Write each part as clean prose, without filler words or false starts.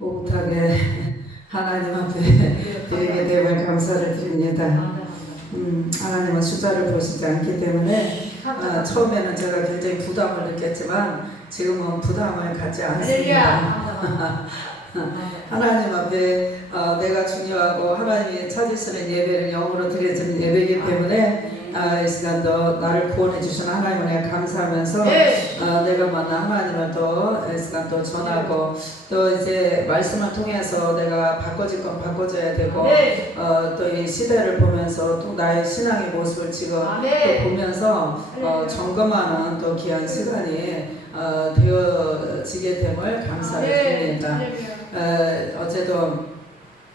오붓하게 하나님 앞에 드리게 됨을 감사를 드립니다. 하나님은 숫자를 보시지 않기 때문에 처음에는 제가 굉장히 부담을 느꼈지만 지금은 부담을 갖지 않습니다. 하나님 앞에 내가 중요하고 하나님이 찾으시는 예배를 영으로 드려지는 예배이기 때문에 이 시간도 나를 구원해 주신 하나님을 내가 감사하면서 내가 만난 하나님을 또 이 시간 또 전하고 또 이제 말씀을 통해서 내가 바꿔질 건 바꿔줘야 되고 또 이 시대를 보면서 또 나의 신앙의 모습을 지금 또 보면서 점검하는 또 귀한 시간이 되어지게 됨을 감사드립니다. 어제도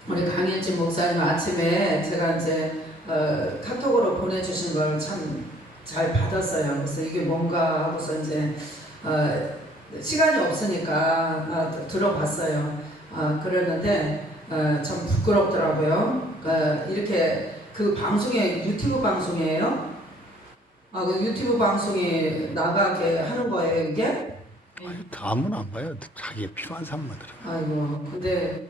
우리 강일진 목사님 아침에 제가 이제 카톡으로 보내주신 걸 참 잘 받았어요. 그래서 이게 뭔가 하고서 이제 시간이 없으니까 들어봤어요. 그랬는데 참 부끄럽더라고요. 이렇게 그 방송에 유튜브 방송이에요? 그 유튜브 방송에 나가게 하는 거예요, 이게? 아니, 다 아무나 안 봐요. 자기가 필요한 사람만 들어. 아이고, 근데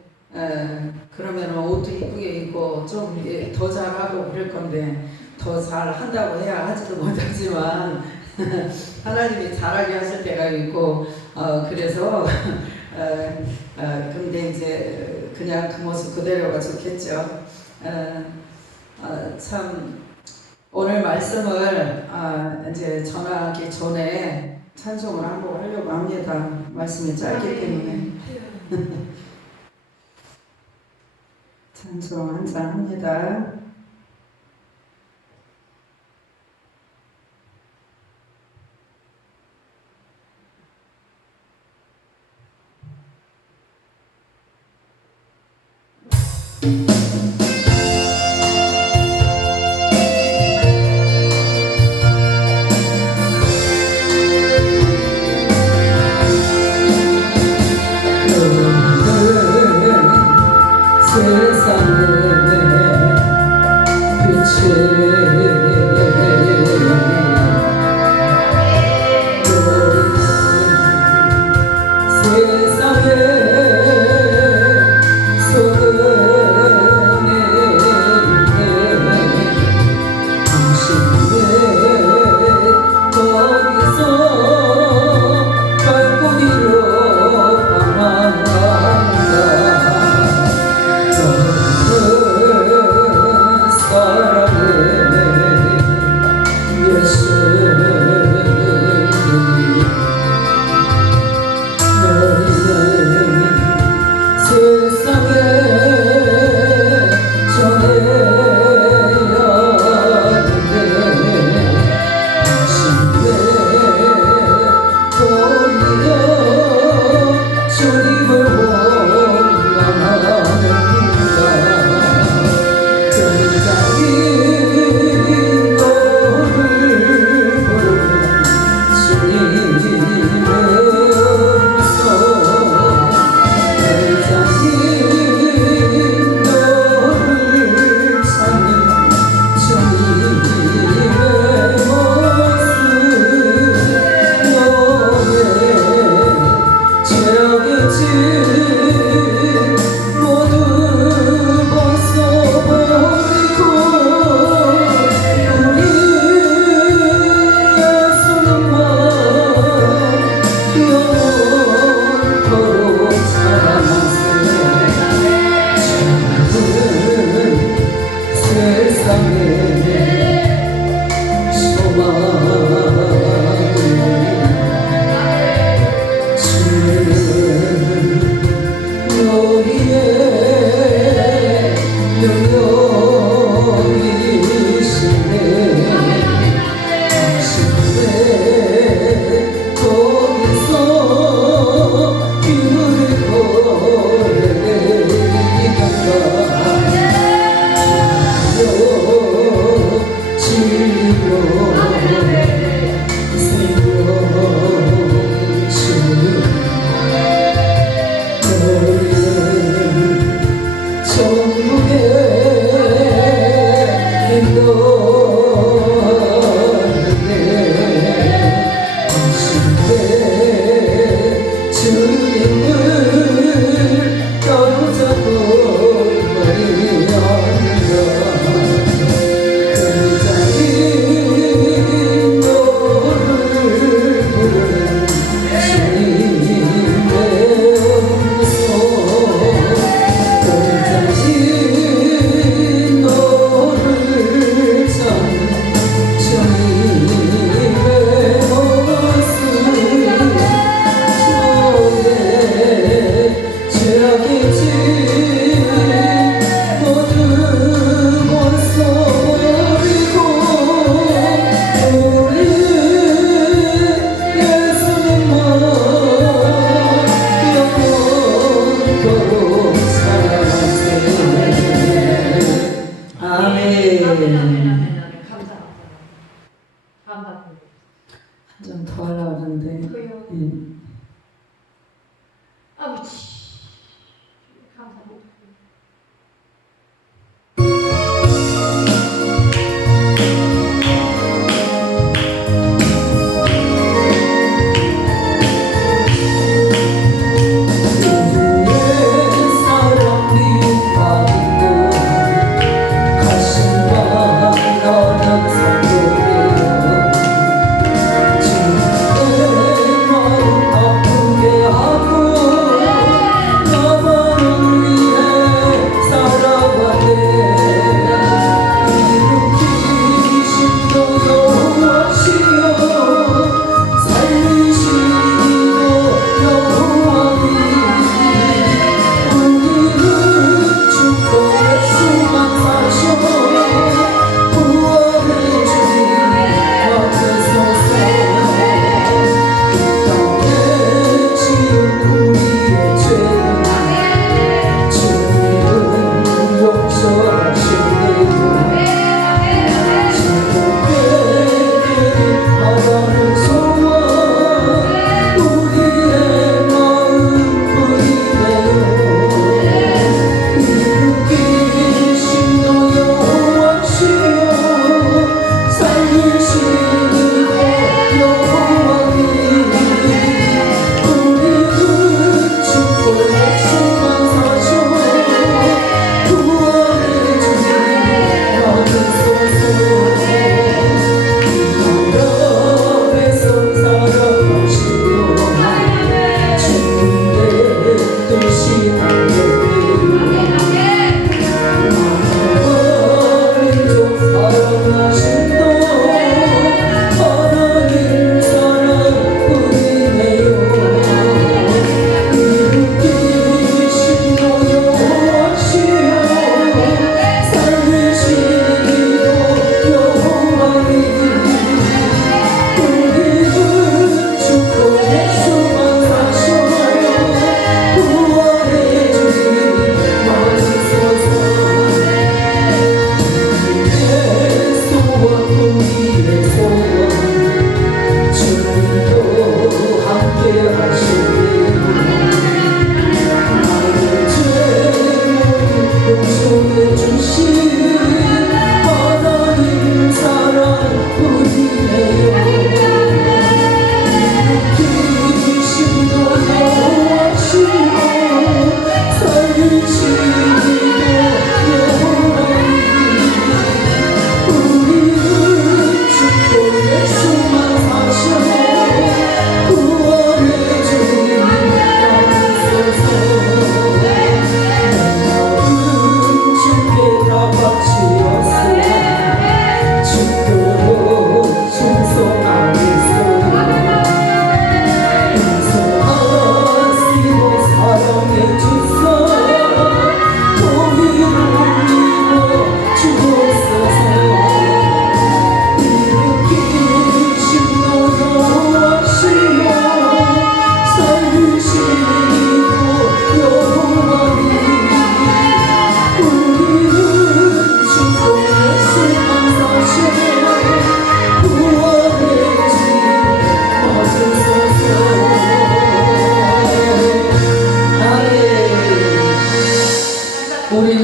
그러면 옷도 이쁘게 입고 좀 더 잘하고 그럴 건데 더 잘한다고 해야 하지도 못하지만 하나님이 잘하게 하실 때가 있고 그래서 근데 이제 그냥 그 모습 그대로가 좋겠죠. 참 오늘 말씀을 이제 전하기 전에 찬송을 한번 하려고 합니다. 말씀이 짧기 때문에 찬송 한잔 합니다.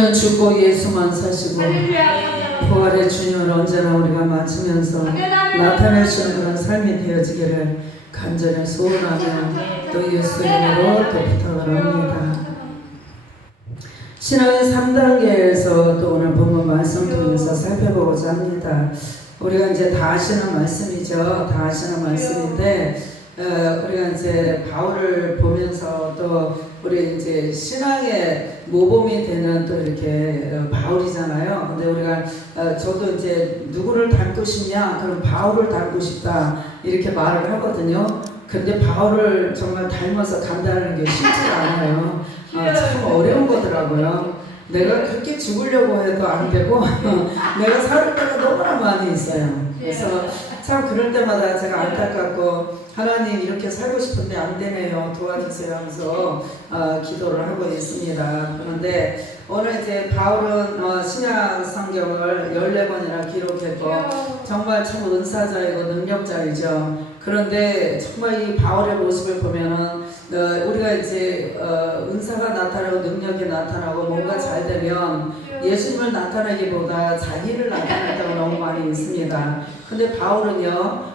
예수는 죽고 예수만 사시고 할렐루야. 부활의 주님을 언제나 우리가 맞추면서 나타내시는 그런 삶이 되어지기를 간절히 소원하며 또 예수 이름으로 또 부탁을 합니다. 신앙의 3단계에서 또 오늘 본문 말씀 통해서 살펴보고자 합니다. 우리가 이제 다 아시는 말씀이죠. 다 아시는 말씀인데 우리가 이제 바울을 보면서 또 우리 이제 신앙의 모범이 되는 또 이렇게 바울이잖아요. 근데 우리가 저도 이제 누구를 닮고 싶냐? 그럼 바울을 닮고 싶다 이렇게 말을 하거든요. 근데 바울을 정말 닮아서 간다는 게 쉽지가 않아요. 참 어려운 거더라고요. 내가 그렇게 죽으려고 해도 안 되고 내가 살을 때가 너무나 많이 있어요. 그래서 참 그럴 때마다 제가 안타깝고 하나님 이렇게 살고 싶은데 안 되네요. 도와주세요 하면서 기도를 하고 있습니다. 그런데 오늘 이제 바울은 신약 성경을 14권이나 기록했고 정말 참 은사자이고 능력자이죠. 그런데 정말 이 바울의 모습을 보면은 우리가 이제 은사가 나타나고 능력이 나타나고 뭔가 잘 되면 예수님을 나타내기보다 자기를 나타낼 때가 너무 많이 있습니다. 근데 바울은요,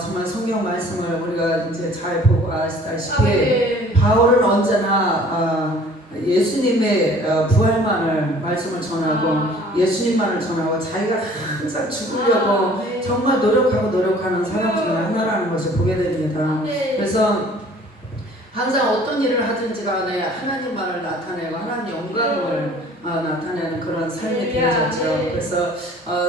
정말 성경 말씀을 우리가 이제 잘 보고 아시다시피 바울은 언제나 예수님의 부활만을 말씀을 전하고 예수님만을 전하고 자기가 항상 죽으려고 정말 노력하는 사람 중에 하나라는 것을 보게 됩니다. 그래서 항상 어떤 일을 하든지 간에 하나님만을 나타내고 하나님 영광을 나타내는 그런 삶이 되어졌죠. 그래서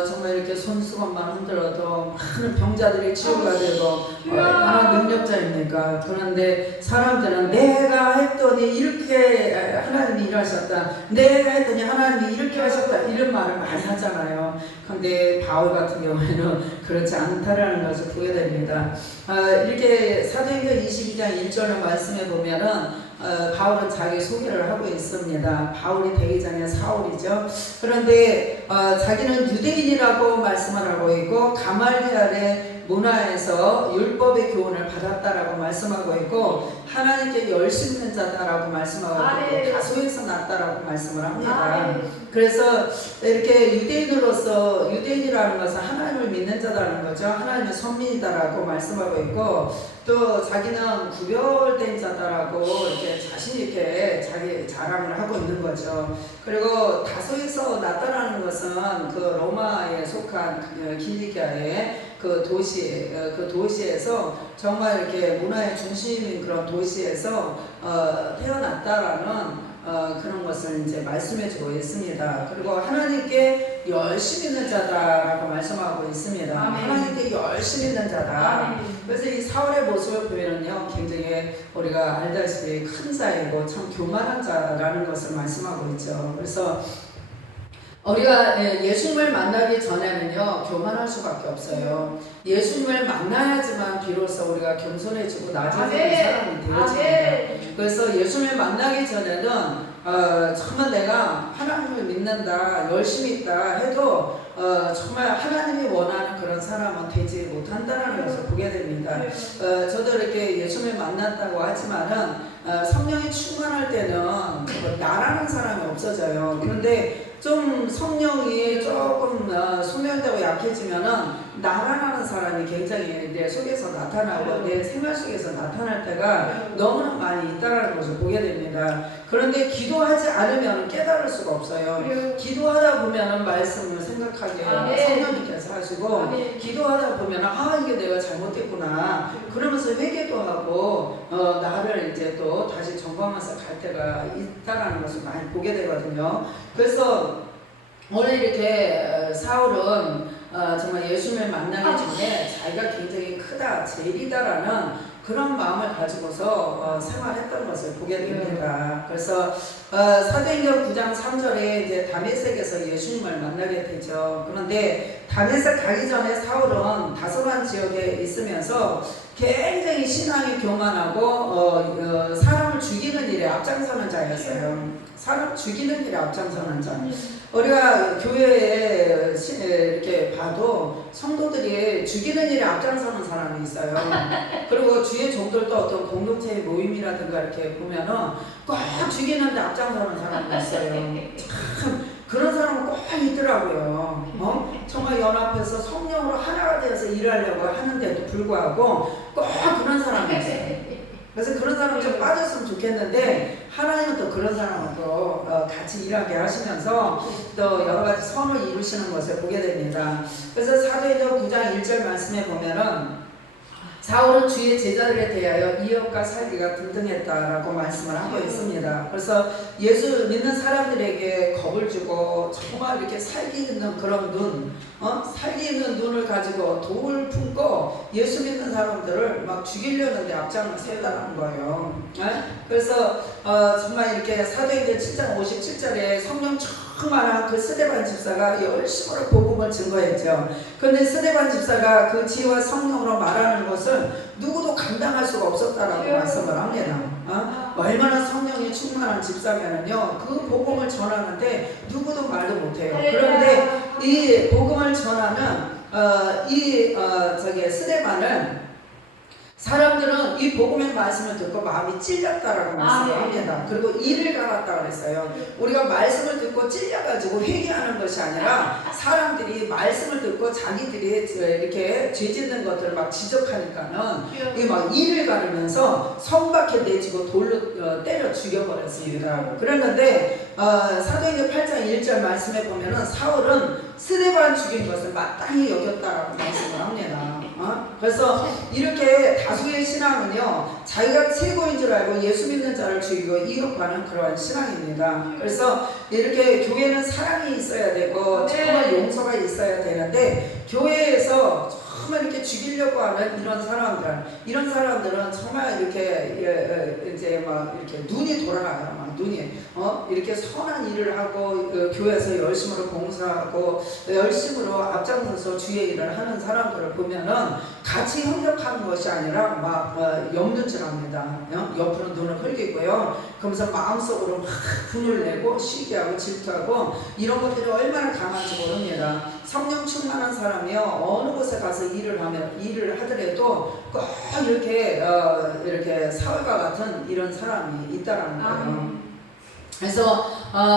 정말 이렇게 손수건만 흔들어도 많은 병자들이 치유가 되고 얼마나 능력자입니까? 그런데 사람들은 내가 했더니 이렇게 하나님이 일하셨다, 내가 했더니 하나님이 이렇게 하셨다 이런 말을 많이 하잖아요. 그런데 바울 같은 경우에는 그렇지 않다라는 것을 보게 됩니다. 이렇게 사도행전 22장 1절의 말씀에 보면은 바울은 자기 소개를 하고 있습니다. 바울이 되기 전에 사울이죠. 그런데 자기는 유대인이라고 말씀을 하고 있고 가말리엘의 문화에서 율법의 교훈을 받았다라고 말씀하고 있고 하나님께 열심 있는 자다라고 말씀하고 있고 다소에서 났다라고 말씀을 합니다. 그래서 이렇게 유대인으로서 유대인이라는 것은 하나님을 믿는 자다라는 거죠. 하나님의 선민이다라고 말씀하고 있고 또 자기는 구별된 자다라고 이렇게 자신 있게 자기 자랑을 하고 있는 거죠. 그리고 다소에서 나타나는 것은 그 로마에 속한 길리기아의 그 도시에서 정말 이렇게 문화의 중심인 그런 도시에서 태어났다라는 그런 것을 이제 말씀해주고 있습니다. 그리고 하나님께 열심 있는 자다라고 말씀하고 있습니다. 하나님께 열심 있는 자다. 그래서 이 사울의 모습을 보면은요, 굉장히 우리가 알다시피 큰 자이고 참 교만한 자라는 것을 말씀하고 있죠. 그래서 우리가 예수님을 만나기 전에는요 교만할 수밖에 없어요. 예수님을 만나야지만 비로소 우리가 겸손해지고 나아지는 사람이 되어집니다. 그래서 예수님을 만나기 전에는 정말 내가 하나님을 믿는다, 열심히 있다 해도 정말 하나님이 원하는 그런 사람은 되지 못한다는 것을 보게 됩니다. 저도 이렇게 예수님을 만났다고 하지만은 성령이 충만할 때는 나라는 사람이 없어져요. 그런데 좀 성령이 조금 소멸되고 약해지면은 나라라는 사람이 굉장히 내 속에서 나타나고 내 생활 속에서 나타날 때가 너무나 많이 있다는 것을 보게 됩니다. 그런데 기도하지 않으면 깨달을 수가 없어요. 기도하다 보면은 말씀을 생각하게 성령님께서 하시고 기도하다 보면은 이게 내가 잘못했구나 그러면서 회개도 하고 나를 이제 또 다시 점검해서 갈 때가 있다라는 것을 많이 보게 되거든요. 그래서 오늘 이렇게 사울은 정말 예수님을 만나기 전에 자기가 굉장히 크다, 제일이다라는 그런 마음을 가지고서 생활했던 것을 보게 됩니다. 그래서 사도행전 9장 3절에 이제 다메섹에서 예수님을 만나게 되죠. 그런데 다메섹 가기 전에 사울은 다소간 지역에 있으면서 굉장히 신앙이 교만하고 사람을 죽이는 일에 앞장서는 자였어요. 사람 죽이는 일에 앞장서는 자. 우리가 교회에 이렇게 봐도 성도들이 죽이는 일에 앞장서는 사람이 있어요. 그리고 주의 종들도 어떤 공동체의 모임이라든가 이렇게 보면은 꼭 죽이는데 앞장서는 사람이 있어요. 참 그런 사람은 꼭 있더라고요. 정말 연합해서 성령으로 하나가 되어서 일하려고 하는데도 불구하고 꼭 그런 사람이 있어요. 그래서 그런 사람 좀 빠졌으면 좋겠는데 하나님은 또 그런 사람하고 같이 일하게 하시면서 또 여러 가지 선을 이루시는 것을 보게 됩니다. 그래서 사도행전 9장 1절 말씀에 보면은 사울은 주의 제자들에 대하여 이역과 살기가 등등했다라고 말씀을 하고 있습니다. 그래서 예수 믿는 사람들에게 겁을 주고 정말 이렇게 살기 있는 그런 눈, 살기 있는 눈을 가지고 돌을 품고 예수 믿는 사람들을 막 죽이려는 데 앞장을 세우다는 거예요. 그래서 정말 이렇게 사도행전 7장 57절에 성령 충만한 그 스데반 집사가 열심으로 복음을 증거했죠. 그런데 스데반 집사가 그 지혜와 성령으로 말하는 것을 누구도 감당할 수가 없었다라고 말씀을 합니다. 얼마나 성령이 충만한 집사면은요, 그 복음을 전하는데 누구도 말도 못해요. 그런데 이 복음을 전하는 스데반은 사람들은 이 복음의 말씀을 듣고 마음이 찔렸다라고 말씀을 합니다. 그리고 이를 갈았다 그랬어요. 우리가 말씀을 듣고 찔려가지고 회개하는 것이 아니라 사람들이 말씀을 듣고 자기들이 이렇게 죄 짓는 것들을 막 지적하니까는 이 막 이를 가르면서 성 밖에 내지고 돌로 때려 죽여버렸습니다. 그랬는데 사도행전 8장 1절 말씀에 보면은 사울은 스데반 죽인 것을 마땅히 여겼다라고 말씀을 합니다. 그래서 이렇게 다수의 신앙은요, 자기가 최고인 줄 알고 예수 믿는 자를 죽이고 이격하는 그러한 신앙입니다. 그래서 이렇게 교회는 사랑이 있어야 되고 정말 용서가 있어야 되는데 교회에서 정말 이렇게 죽이려고 하는 이런 사람들은 정말 이렇게 이제 막 이렇게 눈이 돌아가요. 막 눈이 이렇게 선한 일을 하고 교회에서 열심으로 봉사하고 열심으로 앞장서서 주의 일을 하는 사람들을 보면은 같이 협력하는 것이 아니라 막 염려질합니다. 옆으로 눈을 흘리고요. 그러면서 마음속으로 막 분을 내고 시기하고 질투하고 이런 것들이 얼마나 강한지 모릅니다. 성령 충만한 사람이요, 어느 곳에 가서 일을 하더라도 꼭 이렇게 사울과 같은 이런 사람이 있다라는 거예요. 그래서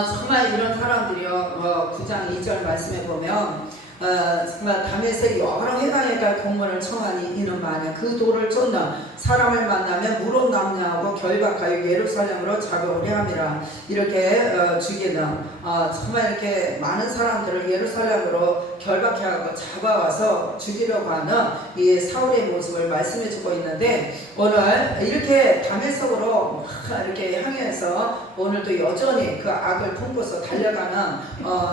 정말 이런 사람들이요, 9장 2절 말씀에 보면 정말 다메섹 여러 회당에갈 공문을 청하니 이는 만약 그 돌을 쫓는 사람을 만나면 무릇 남냐하고 결박하여 예루살렘으로 잡아오려 함이라. 이렇게 죽이는 정말 이렇게 많은 사람들을 예루살렘으로 결박해하고 잡아와서 죽이려고 하는 이 사울의 모습을 말씀해주고 있는데, 오늘 이렇게 다메섹으로 이렇게 향해서 오늘도 여전히 그 악을 품고서 달려가는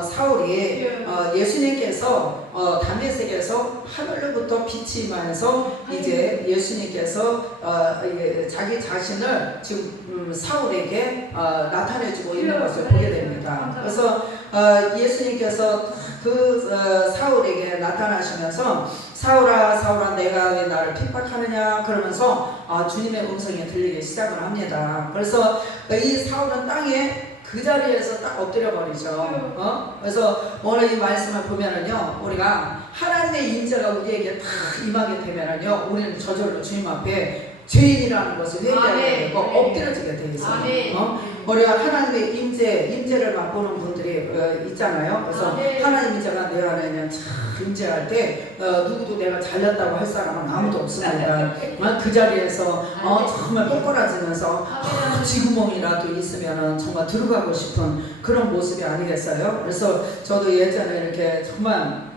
사울이 예수님께서 다메섹에서 하늘로부터 빛이 임하여서 이제 예수님께서 자기 자신을 지금 사울에게 나타내주고 있는 것을 보게 됩니다. 그래서 예수님께서 그 사울에게 나타나시면서 사울아 사울아 내가 왜 나를 핍박하느냐 그러면서 주님의 음성이 들리기 시작을 합니다. 그래서 이 사울은 땅에 그 자리에서 딱 엎드려 버리죠. 그래서 오늘 이 말씀을 보면은요, 우리가 하나님의 인자가 우리에게 딱 임하게 되면은요, 우리는 저절로 주님 앞에 죄인이라는 것을 회개하게 되고 엎드려지게 돼 있어요. 우리가 하나님의 임재를 맛보는 분들이 있잖아요. 그래서 하나님 인자가 내 안에 참 임재할 때 누구도 내가 잘렸다고 할 사람은 아무도 없습니다. 그 자리에서 정말 꼴꼴해지면서 지구멍이라도 있으면 정말 들어가고 싶은 그런 모습이 아니겠어요? 그래서 저도 예전에 이렇게 정말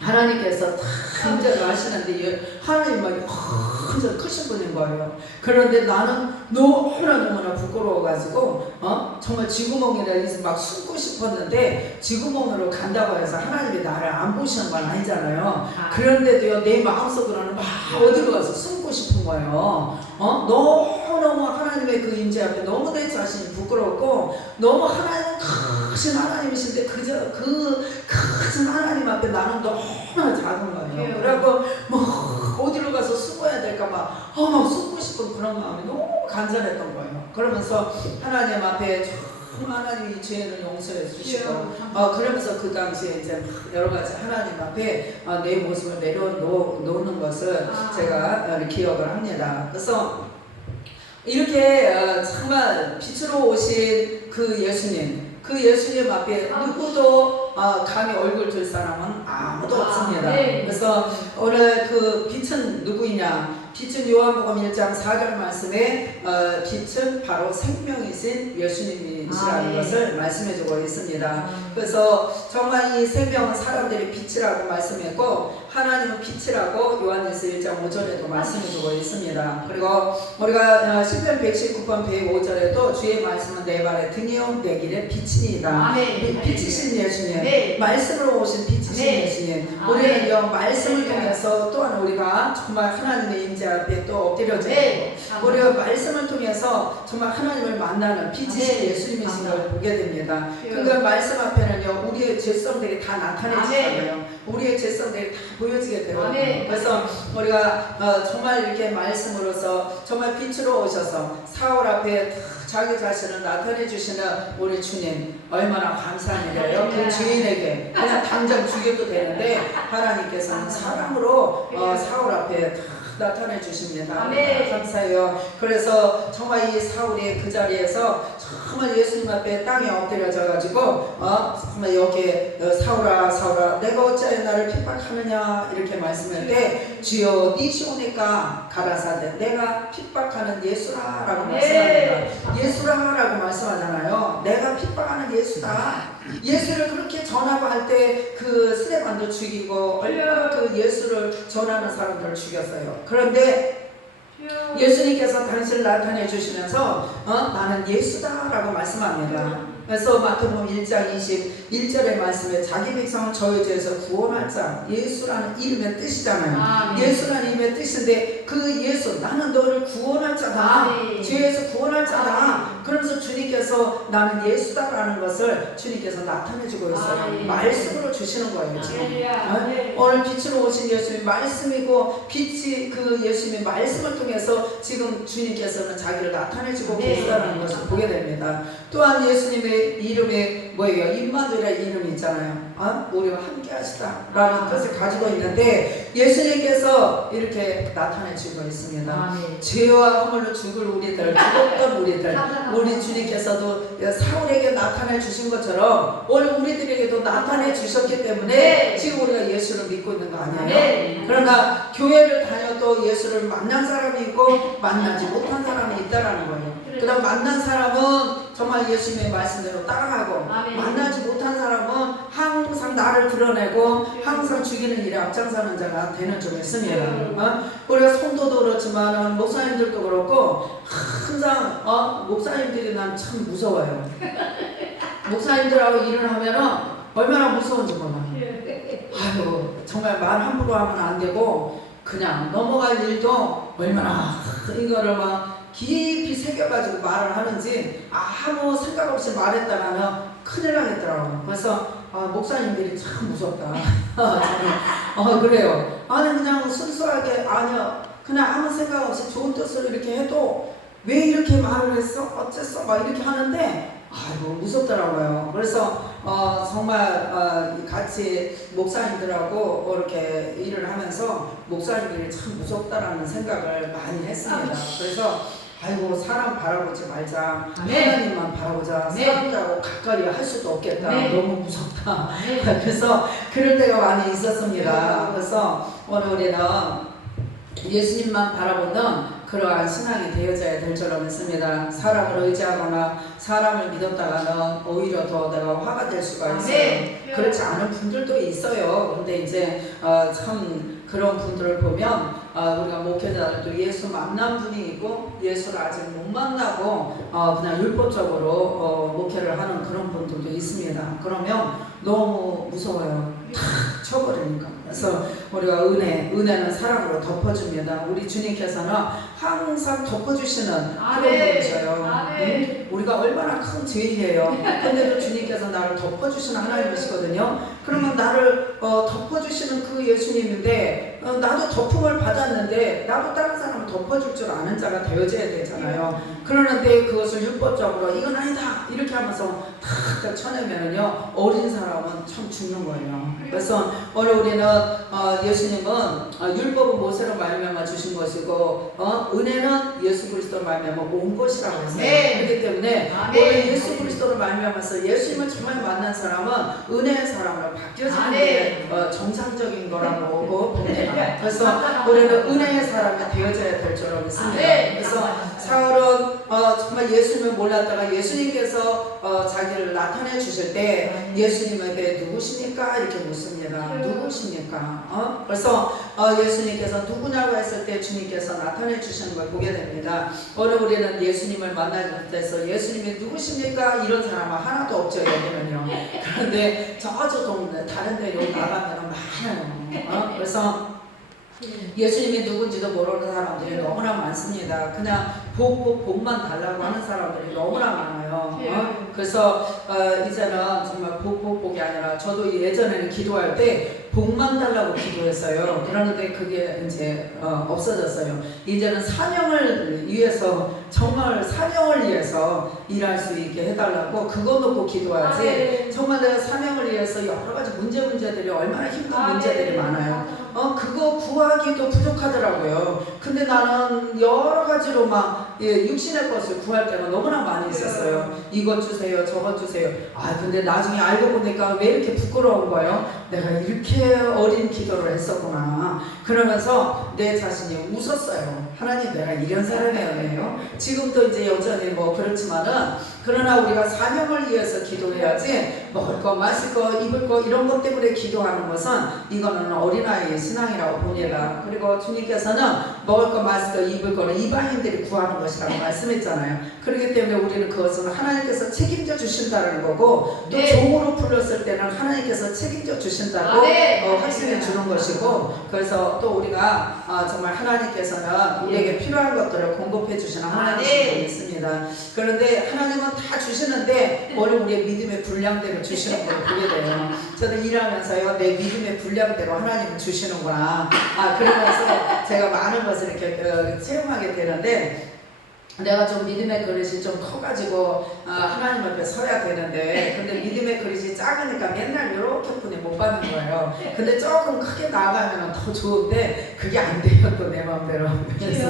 하나님께서 다 임재를 하시는데 하나님은 완전 크신 분인 거예요. 그런데 나는 너무나 부끄러워가지고 정말 지구멍이라 막 숨고 싶었는데 지구멍으로 간다고 해서 하나님이 나를 안 보시는 건 아니잖아요. 그런데도요, 내 마음속으로는 막 어디로 가서 숨고 싶은 거예요. 너무너무 하나님의 그 임재 앞에 너무 내 자신이 부끄럽고 너무 하나님 크신 하나님이신데 그 크신 하나님 앞에 나는 너무나 작은 거예요. 그래갖고 뭐 어디로 가서 숨어야 될까 막 숨고 싶은 그런 마음이 너무 간절했던 거예요. 그러면서 하나님 앞에 참 하나님이 죄를 용서해 주시고 그러면서 그 당시에 이제 여러 가지 하나님 앞에 내 모습을 내려놓는 것을 제가 기억을 합니다. 그래서 이렇게 정말 빛으로 오신 그 예수님 앞에 누구도 감히 얼굴 들 사람은 아무도 없습니다. 그래서 오늘 그 빛은 누구이냐? 빛은 요한복음 1장 4절 말씀에 빛은 바로 생명이신 예수님이시라는 것을 말씀해주고 있습니다. 그래서 정말 이 생명은 사람들이 빛이라고 말씀했고 하나님은 빛이라고 요한일서 1장 5절에도 말씀해주고 있습니다. 그리고 우리가 시편 119편 105절에도 주의 말씀은 내 발의 등이요 내 길의 빛이니이다. 빛이신 예수님, 말씀으로 오신 빛이신 예수님, 우리는 이 말씀을 통해서 또한 우리가 정말 하나님의 임재 앞에 또 엎드려지고 우리가 말씀을 통해서 정말 하나님을 만나는 빛이신 예수님이신 걸 보게 됩니다. 그러니까 말씀 앞에는요 우리의 죄성들이 다 나타내지잖아요. 우리의 죄성들이 다 보여지게 되거든요. 그래서 우리가 정말 이렇게 말씀으로서 정말 빛으로 오셔서 사울 앞에 자기 자신을 나타내 주시는 우리 주님 얼마나 감사한 일이에요. 그 주인에게 그냥 당장 죽여도 되는데 하나님께서는 사람으로 사울 앞에 나타내 주십니다. 감사해요. 그래서 정말 이 사울이 그 자리에서 정말 예수님 앞에 땅에 엎드려져 가지고 정말 여기에 사울아 내가 어찌하여 나를 핍박하느냐 이렇게 말씀할 때 주여 니시오니까 가라사대 내가 핍박하는 예수라라고 말씀합니다. 예수라라고 말씀하잖아요. 내가 핍박하는 예수다. 예수를 그렇게 전하고 할 때 그 스데반도 죽이고 얼마나 그 예수를 전하는 사람들을 죽였어요. 그런데 예수님께서 당신을 나타내 주시면서 나는 예수다라고 말씀합니다. 그래서 마태복음 1장 21절의 말씀에 자기 백성을 저의 죄에서 구원할 자 예수라는 이름의 뜻이잖아요. 예수라는 이름의 뜻인데 그 예수 나는 너를 구원할 자다. 죄에서 구원할 자다. 그러면서 주님께서 나는 예수다라는 것을 주님께서 나타내 주고 있어요. 말씀으로 주시는 거예요. 지금. 오늘 빛으로 오신 예수님이 말씀이고 빛이 그 예수님의 말씀을 통해서 지금 주님께서는 자기를 나타내 주고 계시다는 것을 보게 됩니다. 또한 예수님의 이름이 뭐예요? 임마누엘의 이름이 있잖아요. 우리와 함께 하시다 라는 뜻을 가지고 있는데 예수님께서 이렇게 나타내 주고 있습니다. 죄와 허물로 죽을 우리들, 죽었던 우리들, 우리 주님께서도 사울에게 나타내 주신 것처럼 오늘 우리들에게도 나타내 주셨기 때문에 지금 우리가 예수를 믿고 있는 거 아니에요? 그러나 교회를 다녀도 예수를 만난 사람이 있고 만나지 못한 사람이 있다라는 거예요. 그다음 만난 사람은 정말 예수님의 말씀대로 따라가고 만나지 못한 사람은 항상 나를 드러내고 항상 죽이는 일에 앞장서는 자가 되는 줄 믿습니다. 우리가 성도도 그렇지만 목사님들도 그렇고 항상 목사님들이 난 참 무서워요. 목사님들하고 일을 하면은 얼마나 무서운지 몰라요. 아유 정말 말 함부로 하면 안 되고 그냥 넘어갈 일도 얼마나 이거를 막 깊이 새겨가지고 말을 하는지 아무 생각 없이 말했다가는 큰일 나겠더라고요. 그래서 목사님들이 참 무섭다. 저는 그래요. 아니 그냥 순수하게 아니요 그냥 아무 생각 없이 좋은 뜻으로 이렇게 해도 왜 이렇게 말을 했어? 어쨌어? 막 이렇게 하는데 아이고 무섭더라고요. 그래서 정말 같이 목사님들하고 이렇게 일을 하면서 목사님들이 참 무섭다라는 생각을 많이 했습니다. 그래서 아이고 사람 바라보지 말자. 하나님만 바라보자. 사람들하고 가까이 할 수도 없겠다. 너무 무섭다. 그래서 그럴 때가 많이 있었습니다. 그래서 오늘 우리는 예수님만 바라보는 그러한 신앙이 되어져야 될 줄로 믿습니다. 사람을 의지하거나 사람을 믿었다가는 오히려 더 내가 화가 될 수가 있어요. 그렇지 않은 분들도 있어요. 근데 이제 참 그런 분들을 보면 우리가 목회자들도 예수 만난 분이 있고 예수를 아직 못 만나고 그냥 율법적으로 목회를 하는 그런 분들도 있습니다. 그러면 너무 무서워요. 탁 쳐버리니까. 그래서 우리가 은혜는 사랑으로 덮어줍니다. 우리 주님께서는 항상 덮어주시는 그런 분이셔요. 우리가 얼마나 큰 죄인이에요. 근데도 주님께서 나를 덮어주시는 하나님이시거든요. 그러면 나를 덮어주시는 그 예수님인데 나도 덮음을 받았는데 나도 다른 사람을 덮어줄 줄 아는 자가 되어져야 되잖아요. 그러는데 그것을 율법적으로 이건 아니다 이렇게 하면서 탁 쳐내면은요 어린 사람은 참 죽는 거예요. 그래서 오늘 우리는 예수님은 율법은 모세로 말미암아 주신 것이고 은혜는 예수 그리스도로 말미암아 온 것이라고 했어요. 그렇기 때문에 오늘 예수 그리스도로 말미암아서 예수님을 정말 만난 사람은 은혜의 사람으로 바뀌어지는 게 정상적인 거라고 봅니다. 그래서 우리는 은혜의 사람이 되어져야 될 줄로 믿습니다. 그래서 사울은 정말 예수님을 몰랐다가 예수님께서 자기를 나타내 주실 때 예수님에게 누구십니까? 이렇게 묻습니다. 누구십니까? 그래서 예수님께서 누구냐고 했을 때 주님께서 나타내 주시는 걸 보게 됩니다. 오늘 우리는 예수님을 만날 때서 예수님이 누구십니까? 이런 사람은 하나도 없죠. 여기는요. 그런데 저쪽 다른 데로 나가면 많아요. 그래서 예수님이 누군지도 모르는 사람들이 너무나 많습니다. 그냥 복만 달라고 하는 사람들이 너무나 많아요. 그래서 이제는 정말 복이 아니라 저도 예전에는 기도할 때 복만 달라고 기도했어요. 그러는데 그게 이제 없어졌어요. 이제는 사명을 위해서 정말 사명을 위해서 일할 수 있게 해달라고 그거 놓고 기도하지. 정말 내가 사명을 위해서 여러 가지 문제들이 얼마나 힘든 문제들이 많아요. 그거 구하기도 부족하더라고요. 근데 나는 여러 가지로 막 육신의 것을 구할 때가 너무나 많이 있었어요. 이것 주세요, 저것 주세요. 근데 나중에 알고 보니까 왜 이렇게 부끄러운 거예요? 내가 이렇게 어린 기도를 했었구나. 그러면서 내 자신이 웃었어요. 하나님, 내가 이런 사람이었네요. 지금도 이제 여전히 그렇지만은 그러나 우리가 사명을 위해서 기도해야지 먹을 거, 마실 거, 입을 거 이런 것 때문에 기도하는 것은 이거는 어린아이의 신앙이라고 봅니다. 그리고 주님께서는 먹을 거, 마실 거, 입을 거는 이방인들이 구하는 것이라고 말씀했잖아요. 그렇기 때문에 우리는 그것은 하나님께서 책임져 주신다는 거고 또 종으로 불렀을 때는 하나님께서 책임져 주신다고 확신해 주는 것이고 그래서 또 우리가 정말 하나님께서는 우리에게 필요한 것들을 공급해 주시는 하나님이시고 있습니다. 그런데 하나님은 다 주시는데 오늘 우리의 믿음의 분량대로 주시는 걸 보게 돼요. 저는 일하면서요 내 믿음의 분량대로 하나님은 주시는구나. 그러면서 제가 많은 것을 이렇게 체험하게 되는데 내가 좀 믿음의 그릇이 좀 커가지고 하나님 앞에 서야 되는데 근데 믿음의 그릇이 작으니까 맨날 이렇게 뿐이 못 받는 거예요. 근데 조금 크게 나가면 더 좋은데 그게 안 돼요. 또 내 마음대로. 그래서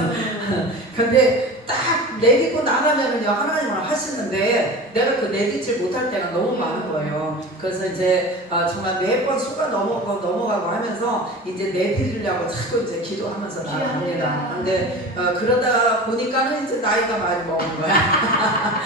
근데 딱 내딛고 나가면은요 하나님은 하시는데 내가 그 내딛질 못할 때가 너무 많은 거예요. 그래서 이제 정말 매번 수가 넘어가고 하면서 이제 내딛으려고 자꾸 이제 기도하면서 나갑니다. 근데 그러다 보니까는 이제 나이가 많이 먹은 거야.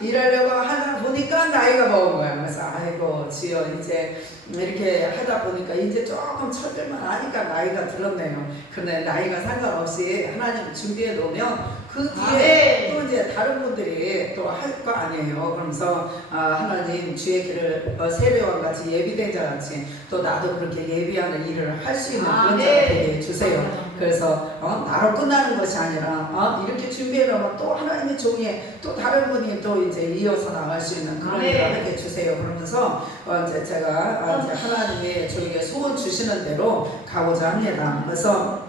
일하려고 하다 보니까 나이가 먹은 거야. 그래서 아이고 주여 이제 이렇게 하다 보니까 이제 조금 철들만 하니까 나이가 들었네요. 근데 나이가 상관없이 하나님 준비해 놓으면 그 뒤에 또 이제 다른 분들이 또 할 거 아니에요. 그러면서 하나님 주의 길을 세례와 같이 예비된 자 같이 또 나도 그렇게 예비하는 일을 할 수 있는 그런 자가 되게 해주세요. 그래서 나로 끝나는 것이 아니라 이렇게 준비해 놓으면 또 하나님의 종에 또 다른 분이 또 이제 이어서 나갈 수 있는 그런 일을 하게 해주세요. 그러면서 이제 제가 이제 하나님이 저에게 소원 주시는 대로 가고자 합니다. 그래서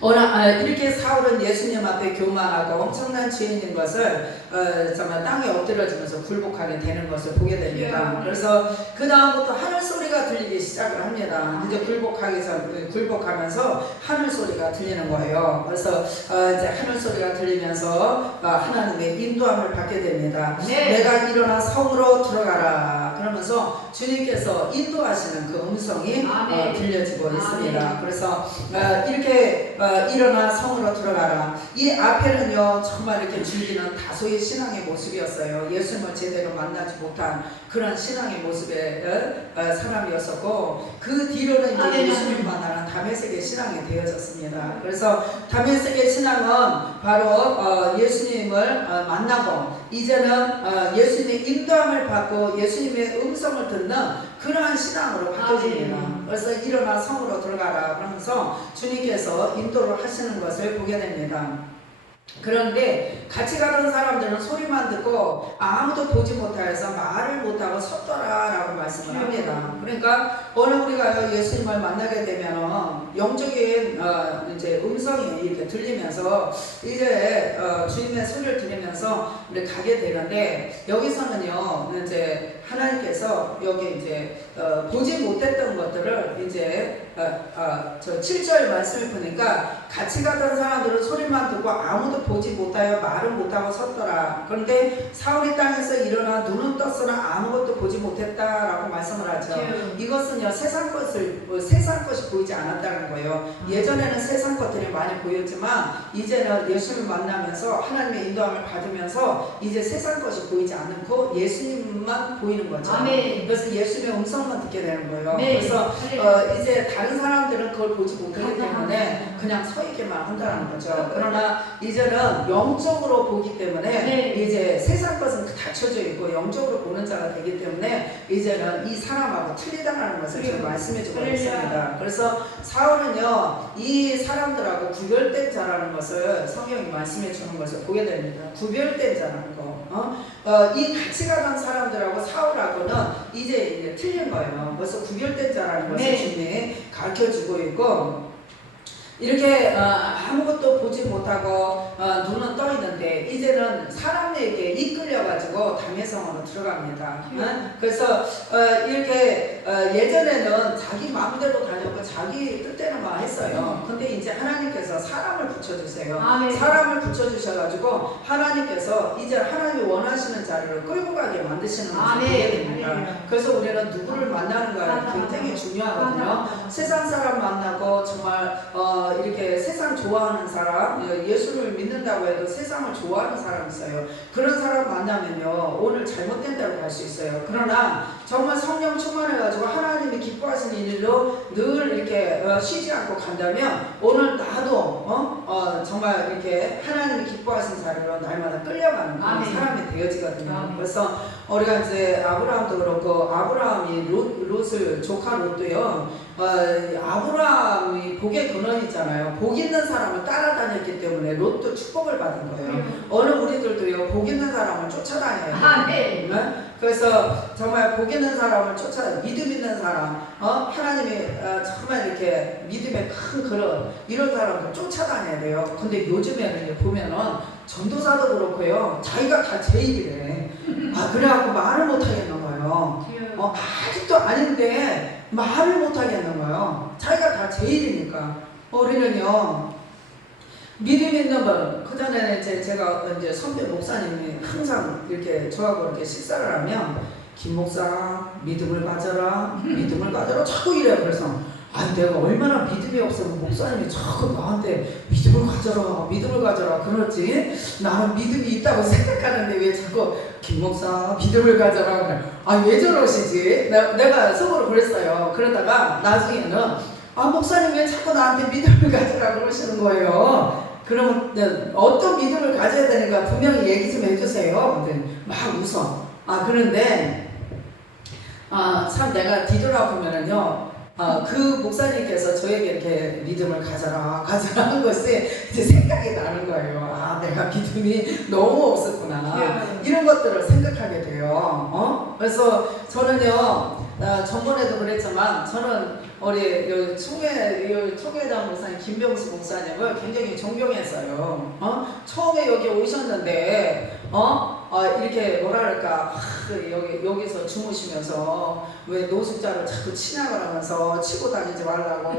오늘 이렇게 사울은 예수님 앞에 교만하고 엄청난 죄인인 것을 정말 땅에 엎드려지면서 굴복하게 되는 것을 보게 됩니다. 그래서 그 다음부터 하늘 소리가 들리기 시작을 합니다. 이제 굴복하면서 하늘 소리가 들리는 거예요. 그래서 이제 하늘 소리가 들리면서 하나님의 인도함을 받게 됩니다. 내가 일어나 성으로 들어가라. 그러면서 주님께서 인도하시는 그 음성이 들려지고 있습니다. 그래서 이렇게 일어나 성으로 들어가라. 이 앞에는요 정말 이렇게 즐기는 다소의 신앙의 모습이었어요. 예수님을 제대로 만나지 못한 그런 신앙의 모습의 사람이었었고 그 뒤로는 이제 예수님 만나는 다메섹의 신앙이 되어졌습니다. 그래서 다메섹의 신앙은 바로 예수님을 만나고 이제는 예수님의 인도함을 받고 예수님의 음성을 듣는 그러한 신앙으로 바뀌어집니다. 그래서 일어나 성으로 들어가라 그러면서 주님께서 인도를 하시는 것을 보게 됩니다. 그런데 같이 가던 사람들은 소리만 듣고 아무도 보지 못하여서 말을 못하고 섰더라라고 말씀을 합니다. 그러니까 어느 우리가 예수님을 만나게 되면 영적인 이제 음성이 이렇게 들리면서 이제 주님의 소리를 들으면서 우리 가게 되는데, 여기서는요 이제 하나님께서 여기 이제 보지 못했던 것들을 이제 저 7절 말씀을 보니까 같이 가던 사람들은 소리만 듣고 아무도 보지 못하여 말을 못하고 섰더라. 그런데 사울이 땅에서 일어나 눈은 떴으나 아무것도 보지 못했다라고 말씀을 하죠. 이것은요 세상 것이 보이지 않았다는 거예요. 예전에는 세상 것들이 많이 보였지만 이제는 예수님을 만나면서 하나님의 인도함을 받으면서 이제 세상 것이 보이지 않고 예수님만 보이는 거죠. 아멘. 그래서 예수님의 음성만 듣게 되는 거예요. 네. 그래서 이제 다른 사람들은 그걸 보지 못하기 때문에 그냥 서 있기만 한다는 거죠. 그러나 이제는 영적으로 보기 때문에 네. 이제 세상 것은 닫혀져 있고 영적으로 보는 자가 되기 때문에 이제는 이 사람하고 틀리다라는 것을 지금 말씀해주고 있습니다. 그래서 사울은요 이 사람들하고 구별된 자라는 것을 성경이 말씀해 주는 것을 보게 됩니다. 구별된 자라는 거. 이 같이 가던 사람들하고 사울하고는 이제 틀린 거예요. 그래서 구별된 자라는 것을 주님이 가르쳐주고 있고, 이렇게 아무것도 보지 못하고 눈은 떠 있는데 이제는 사람에게 이끌려가지고 담에성으로 들어갑니다. 그래서 이렇게 예전에는 자기 마음대로 다녔고 자기 뜻대로만 했어요. 근데 이제 하나님께서 사람을 붙여주세요. 아멘. 사람을 붙여주셔가지고 하나님께서 이제 하나님이 원하시는 자리를 끌고 가게 만드시는 것을 보게 됩니다. 그래서 우리는 누구를 만나는가 굉장히 중요하거든요. 세상 사람 만나고 정말 이렇게 세상 좋아하는 사람, 예수를 믿는다고 해도 세상을 좋아하는 사람이 있어요. 그런 사람 만나면요 오늘 잘못된 대로 갈 수 있어요. 그러나 정말 성령 충만해가지고 하나님이 기뻐하시는 일로 늘 이렇게 쉬지 않고 간다면 오늘 나도 정말 이렇게 하나님이 기뻐하시는 자리로 날마다 끌려가는 그런 사람이 되어지거든요. 그래서 우리가 이제 아브라함도 그렇고, 아브라함이 롯을 조카 롯도요 아브라함이 복의 근원이잖아요. 복 있는 사람을 따라다녔기 때문에 롯도 축복을 받은 거예요. 어느 우리들도요 복 있는 사람을 쫓아다녀야 돼요. 그래서 정말 복 있는 사람을 믿음 있는 사람, 하나님이 정말 이렇게 믿음의 큰 그릇 이런 사람들 쫓아다녀야 돼요. 근데 요즘에는 보면은 전도사도 그렇고요 자기가 다 제일이래. 그래갖고 말을 못하겠는 거예요. 아직도 아닌데 말을 못하겠는 거예요. 자기가 다 제일이니까. 우리는요 믿음 있는 분, 그전에는 제가 이제 선배 목사님이 항상 이렇게 저하고 이렇게 식사를 하면 김 목사 믿음을 가져라, 믿음을 가져라 자꾸 이래요. 그래서 내가 얼마나 믿음이 없으면 목사님이 자꾸 나한테 믿음을 가져라 그러지. 나는 믿음이 있다고 생각하는데 왜 자꾸 김 목사 믿음을 가져라 그래. 왜 저러시지? 내가 속으로 그랬어요. 그러다가 나중에는 목사님 왜 자꾸 나한테 믿음을 가져라 그러시는 거예요. 그러면 어떤 믿음을 가져야 되는가 분명히 얘기 좀 해주세요. 근데 막 웃어. 그런데 참 내가 뒤돌아보면은요 그 목사님께서 저에게 이렇게 믿음을 가져라 하는 것이 이제 생각이 나는 거예요. 내가 믿음이 너무 없었구나. 이런 것들을 생각하게 돼요. 그래서 저는요 전번에도 그랬지만 저는 우리 총회장 목사님 김병수 목사님을 굉장히 존경했어요. 처음에 여기 오셨는데 이렇게 뭐랄까 여기서 주무시면서 왜 노숙자를 자꾸 친양을 하면서 치고 다니지 말라고